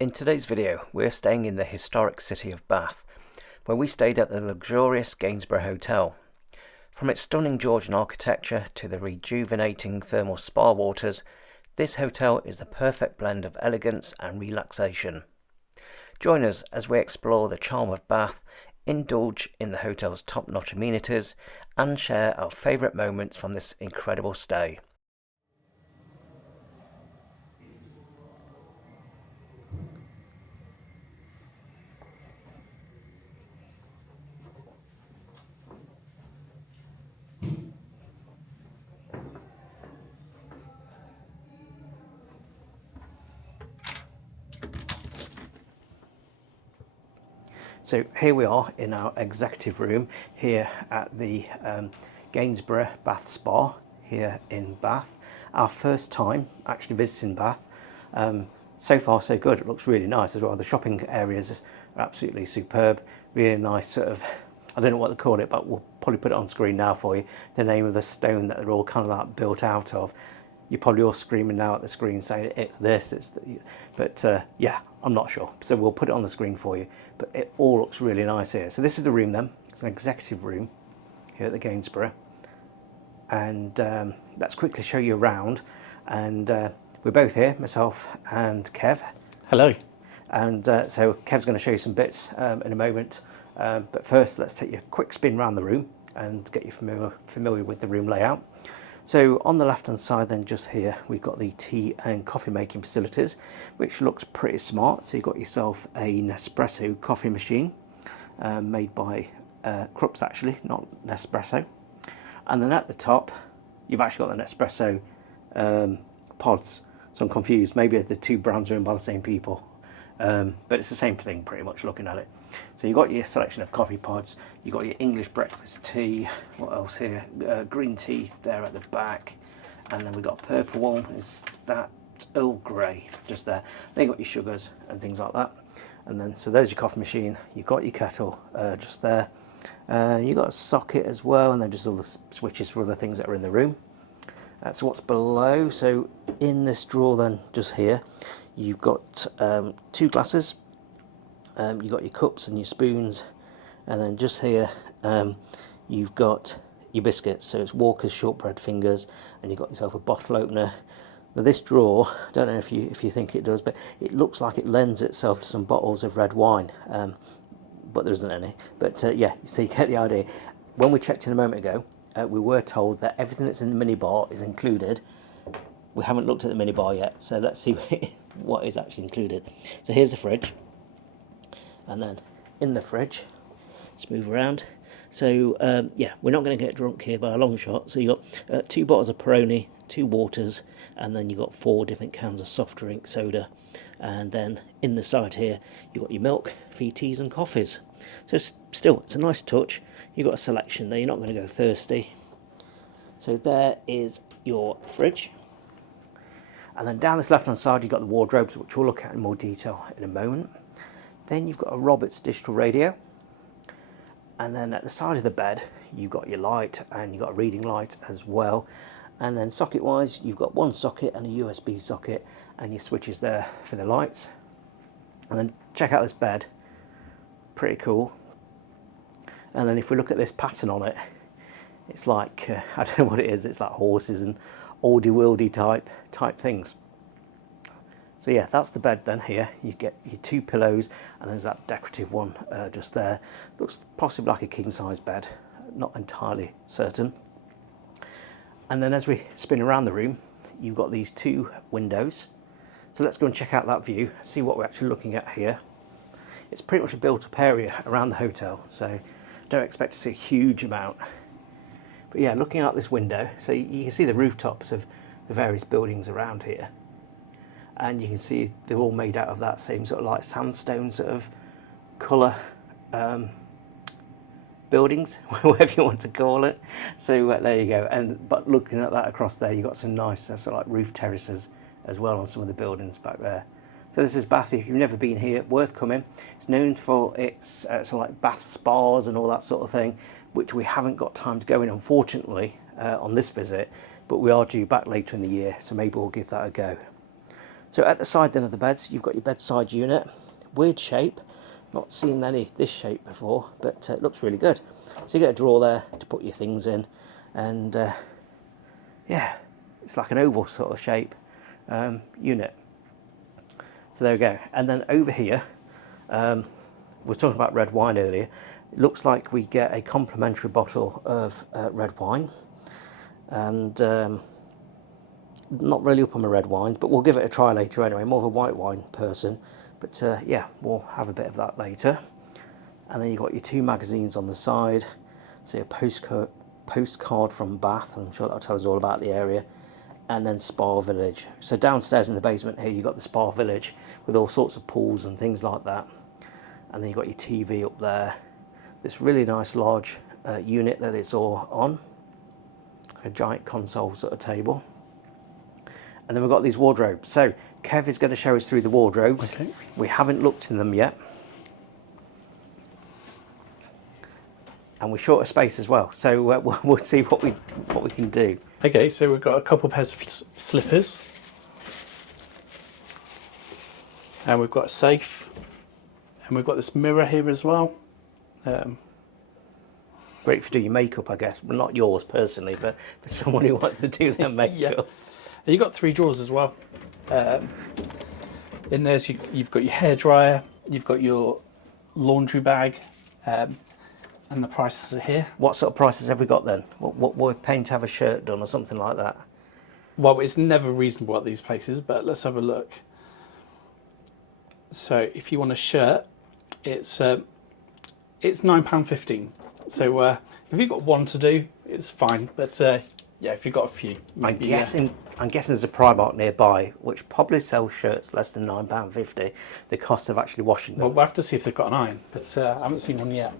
In today's video, we're staying in the historic city of Bath, where we stayed at the luxurious Gainsborough Hotel. From its stunning Georgian architecture to the rejuvenating thermal spa waters, this hotel is the perfect blend of elegance and relaxation. Join us as we explore the charm of Bath, indulge in the hotel's top-notch amenities, and share our favourite moments from this incredible stay. So here we are in our executive room here at the Gainsborough Bath Spa here in Bath. Our first time actually visiting Bath. So far so good. It looks really nice as well. The shopping areas are absolutely superb. Really nice sort of, I don't know what they call it, but we'll probably put it on screen now for you. The name of the stone that they're all kind of like built out of. You're probably all screaming now at the screen saying it's this, but yeah, I'm not sure. So we'll put it on the screen for you. But it all looks really nice here. So this is the room then. It's an executive room here at the Gainsborough. And let's quickly show you around. And we're both here, myself and Kev. Hello. And so Kev's going to show you some bits in a moment. But first, let's take you a quick spin around the room and get you familiar with the room layout. So on the left hand side then, just here, we've got the tea and coffee making facilities, which looks pretty smart. So you've got yourself a Nespresso coffee machine made by Krups actually, not Nespresso. And then at the top, you've actually got the Nespresso pods. So I'm confused, maybe the two brands are owned by the same people. But it's the same thing pretty much looking at it. So you've got your selection of coffee pods, you've got your English breakfast tea, what else here, green tea there at the back, and then we've got purple one, is that Earl Grey just there. Then you've got your sugars and things like that. And then, so there's your coffee machine, you've got your kettle just there. You've got a socket as well, and then just all the switches for other things that are in the room. So what's below, so in this drawer then, just here, you've got two glasses. You've got your cups and your spoons, and then just here you've got your biscuits. So it's Walker's shortbread fingers, and you've got yourself a bottle opener. Now this drawer, I don't know if you think it does, but it looks like it lends itself to some bottles of red wine, but there isn't any. But yeah, so you get the idea. When we checked in a moment ago, we were told that everything that's in the minibar is included. We haven't looked at the minibar yet, so let's see what is actually included. So here's the fridge. And then in the fridge, let's move around. So yeah, we're not going to get drunk here by a long shot. So you've got 2 bottles of Peroni, 2 waters, and then you've got 4 different cans of soft drink, soda. And then in the side here, you've got your milk for your teas and coffees. So still, it's a nice touch. You've got a selection there, you're not going to go thirsty. So there is your fridge. And then down this left hand side, you've got the wardrobes, which we'll look at in more detail in a moment. Then you've got a Roberts digital radio, and then at the side of the bed you've got your light, and you've got a reading light as well. And then socket wise, you've got 1 socket and a USB socket, and your switches there for the lights. And then check out this bed, pretty cool. And then if we look at this pattern on it, it's like I don't know what it is, it's like horses and oldie-wildy type things. So yeah, that's the bed then here. You get your 2 pillows, and there's that decorative one just there. Looks possibly like a king-size bed, not entirely certain. And then as we spin around the room, you've got these 2 windows. So let's go and check out that view, see what we're actually looking at here. It's pretty much a built-up area around the hotel, so don't expect to see a huge amount. But yeah, looking out this window, so you can see the rooftops of the various buildings around here. And you can see they're all made out of that same sort of like sandstone sort of colour buildings, whatever you want to call it. So there you go. But looking at that across there, you've got some nice sort of like roof terraces as well on some of the buildings back there. So this is Bath. If you've never been here, worth coming. It's known for its sort of like bath spas and all that sort of thing, which we haven't got time to go in, unfortunately, on this visit. But we are due back later in the year, so maybe we'll give that a go. So at the side then of the beds, you've got your bedside unit. Weird shape, not seen any this shape before, but it looks really good. So you get a drawer there to put your things in, and yeah, it's like an oval sort of shape unit. So there we go. And then over here, we were talking about red wine earlier. It looks like we get a complimentary bottle of red wine, and not really up on my red wines, but we'll give it a try later anyway. More of a white wine person, but yeah, we'll have a bit of that later. And then you've got your 2 magazines on the side. So a postcard from Bath, I'm sure that'll tell us all about the area. And then Spa Village. So downstairs in the basement here, you've got the Spa Village with all sorts of pools and things like that. And then you've got your TV up there. This really nice large unit that it's all on. A giant console sort of table. And then we've got these wardrobes. So Kev is going to show us through the wardrobes. Okay. We haven't looked in them yet. And we're short of space as well. So we'll see what we can do. Okay, so we've got a couple pairs of slippers. And we've got a safe. And we've got this mirror here as well. Great for doing your makeup, I guess. Well, not yours personally, but for someone who wants to do their makeup. Yeah. And you've got 3 drawers as well. In there, you've got your hairdryer, you've got your laundry bag, and the prices are here. What sort of prices have we got then? What we're paying to have a shirt done or something like that? Well, it's never reasonable at these places, but let's have a look. So if you want a shirt, it's £9.15. So if you've got one to do, it's fine. But yeah, if you've got a few, maybe, I'm guessing there's a Primark nearby which probably sells shirts less than £9.50. The cost of actually washing them. Well, we'll have to see if they've got an iron, but I haven't seen one yet.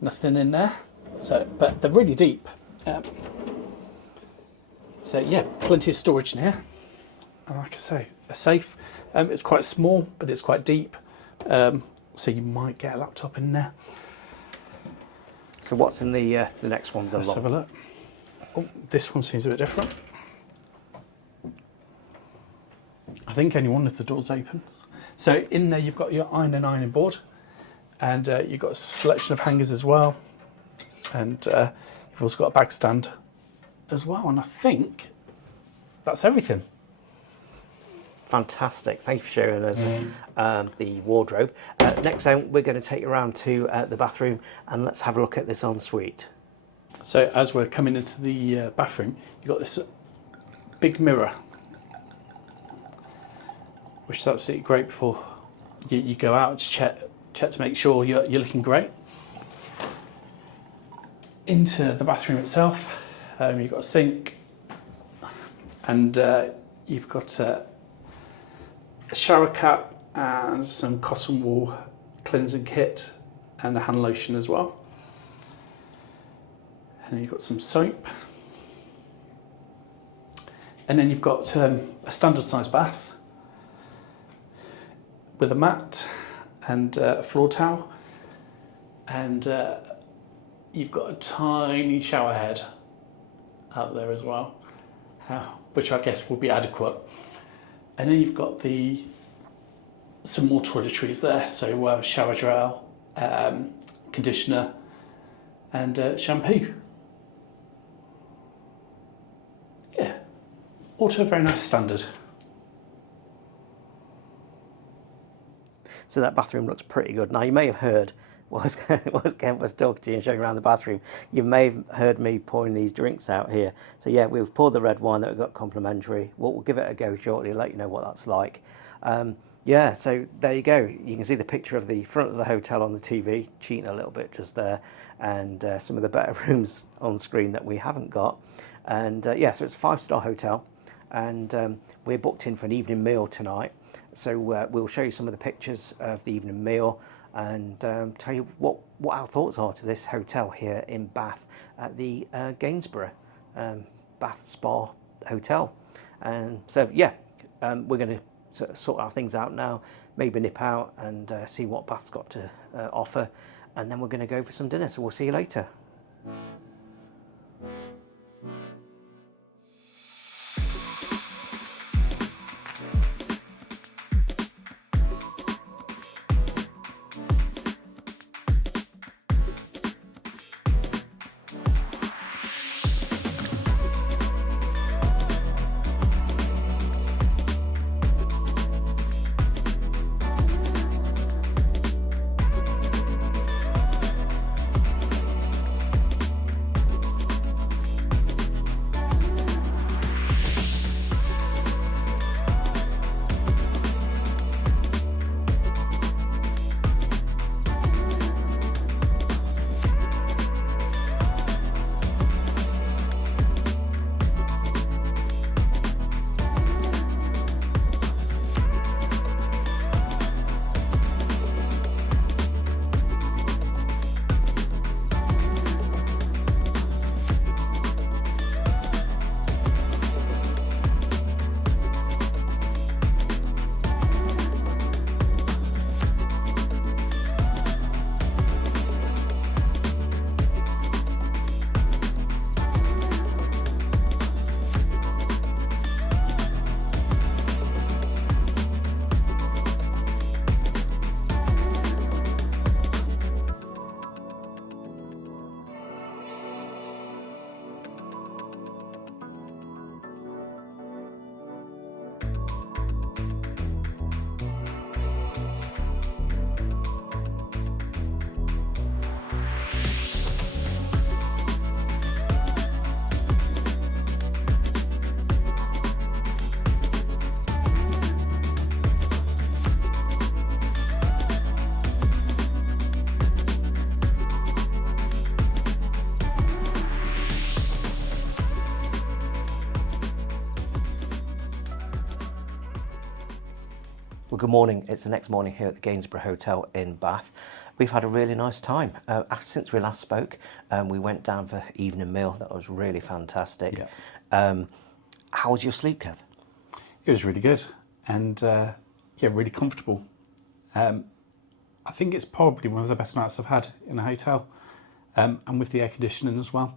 Nothing in there. So, but they're really deep. So yeah, plenty of storage in here. And like I say, a safe. It's quite small, but it's quite deep. So you might get a laptop in there. So what's in the next ones? Let's have a look. Oh, this one seems a bit different. I think only one of the doors opens. So in there you've got your ironing board, and you've got a selection of hangers as well, and you've also got a bag stand as well, and I think that's everything. Fantastic, thank you for sharing us the wardrobe. Next time we're going to take you around to the bathroom, and let's have a look at this ensuite. So as we're coming into the bathroom, you've got this big mirror, which is absolutely great before you go out to check to make sure you're looking great. Into the bathroom itself, you've got a sink, and you've got a shower cap and some cotton wool cleansing kit and a hand lotion as well. And you've got some soap. And then you've got a standard size bath with a mat and a floor towel. And you've got a tiny shower head out there as well, which I guess will be adequate. And then you've got some more toiletries there, so shower gel, conditioner, and shampoo. Yeah, all to a very nice standard. So that bathroom looks pretty good. Now you may have heard whilst Kev was talking to you and showing around the bathroom, you may have heard me pouring these drinks out here. So yeah, we've poured the red wine that we got complimentary. We'll give it a go shortly, let you know what that's like. Yeah, so there you go. You can see the picture of the front of the hotel on the TV, cheating a little bit just there, and some of the better rooms on screen that we haven't got. And yeah, so it's a 5-star hotel, and we're booked in for an evening meal tonight. So we'll show you some of the pictures of the evening meal, and tell you what our thoughts are to this hotel here in Bath at the Gainsborough Bath Spa Hotel. And so yeah, we're going to sort our things out now, maybe nip out and see what Bath's got to offer, and then we're going to go for some dinner, so we'll see you later. Well, good morning. It's the next morning here at the Gainsborough Hotel in Bath. We've had a really nice time. Since we last spoke, we went down for evening meal. That was really fantastic. Yeah. How was your sleep, Kev? It was really good and yeah, really comfortable. I think it's probably one of the best nights I've had in a hotel, and with the air conditioning as well.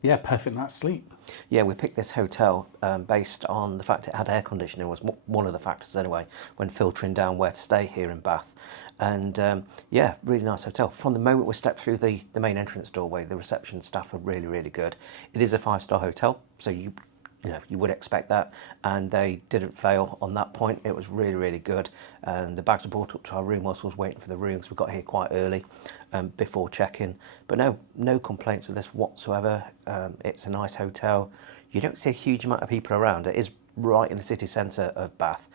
Yeah, perfect night's sleep. Yeah, we picked this hotel based on the fact it had air conditioning, was one of the factors anyway, when filtering down where to stay here in Bath. And yeah, really nice hotel. From the moment we stepped through the main entrance doorway, the reception staff are really, really good. It is a 5-star hotel, so you would expect that, and they didn't fail on that point. It was really, really good, and the bags were brought up to our room whilst I was waiting for the room, because we got here quite early before check-in. But no complaints with this whatsoever. It's a nice hotel. You don't see a huge amount of people around. It is right in the city centre of Bath,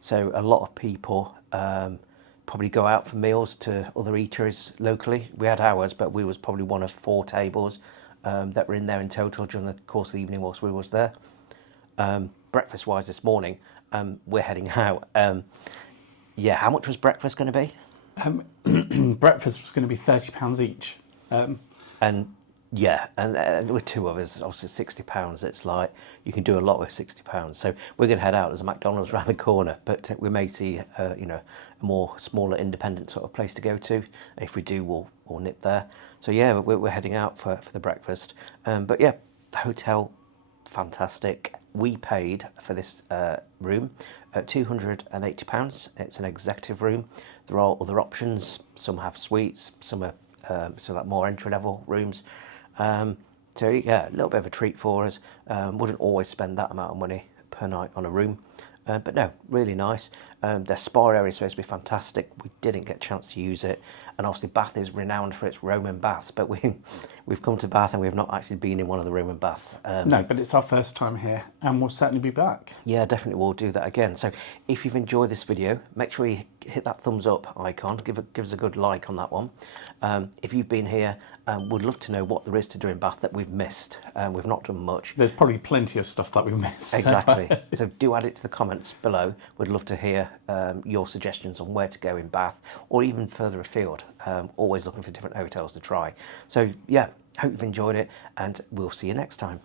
so a lot of people probably go out for meals to other eateries locally. We had ours, but we was probably one of 4 tables that were in there in total during the course of the evening whilst we was there. Breakfast wise this morning, we're heading out. Yeah, how much was breakfast going to be? Breakfast was going to be £30 each. And yeah, and with 2 of us, obviously £60. It's like you can do a lot with £60. So we're going to head out. There's a McDonald's around the corner, but we may see a more smaller independent sort of place to go to. If we do, we'll nip there. So yeah, we're heading out for the breakfast. But yeah, the hotel, fantastic. We paid for this room £280. It's an executive room. There are other options. Some have suites. Some are like more entry-level rooms. So yeah, a little bit of a treat for us. Wouldn't always spend that amount of money per night on a room, but no, really nice. Their spa area is supposed to be fantastic. We didn't get a chance to use it, and obviously Bath is renowned for its Roman baths, but we've come to Bath and we've not actually been in one of the Roman baths. No, but it's our first time here, and we'll certainly be back. Yeah, definitely we'll do that again. So if you've enjoyed this video, make sure you hit that thumbs up icon, give us a good like on that one. If you've been here, would love to know what there is to do in Bath that we've missed. We've not done much. There's probably plenty of stuff that we've missed. Exactly. So do add it to the comments below. We'd love to hear your suggestions on where to go in Bath, or even further afield. Always looking for different hotels to try. So yeah, hope you've enjoyed it, and we'll see you next time.